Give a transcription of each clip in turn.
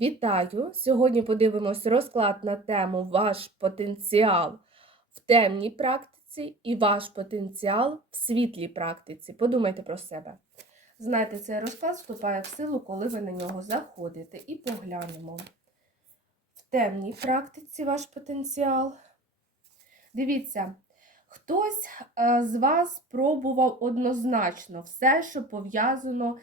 Вітаю! Сьогодні подивимось розклад на тему Ваш потенціал в темній практиці і ваш потенціал в світлій практиці. Подумайте про себе. Знаєте, цей розклад вступає в силу, коли ви на нього заходите. І поглянемо. В темній практиці ваш потенціал. Дивіться, хтось е, з вас пробував однозначно все, що пов'язано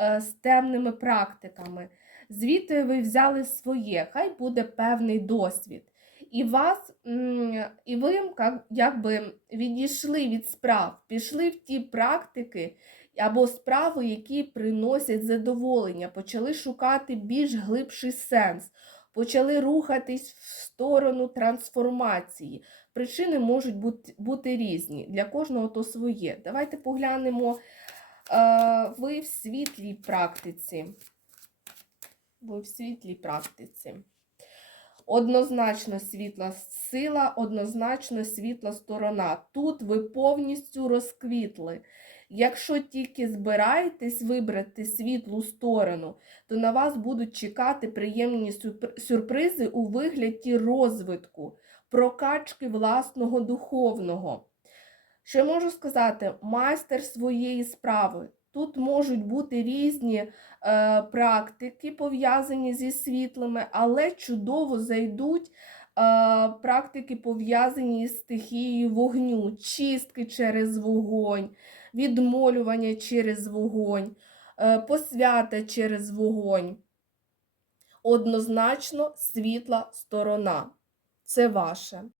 е, з темними практиками. Звідти ви взяли своє, хай буде певний досвід. І вас, і ви якби відійшли від справ, пішли в ті практики або справи, які приносять задоволення, почали шукати більш глибший сенс, почали рухатись в сторону трансформації. Причини можуть бути, бути різні, для кожного то своє. Давайте поглянемо е, ви в світлій практиці ви в світлій практиці. Однозначно світла сила, однозначно світла сторона. Тут ви повністю розквітли. Якщо тільки збираєтесь вибрати світлу сторону, то на вас будуть чекати приємні сюрпризи у вигляді розвитку, прокачки власного духовного. Що можу сказати? Майстер своєї справи. Тут можуть бути різні е, практики, пов'язані зі світлими, але чудово зайдуть е, практики, пов'язані з стихією вогню, чистки через вогонь, відмолювання через вогонь, е, посвята через вогонь. Однозначно світла сторона. Це ваше.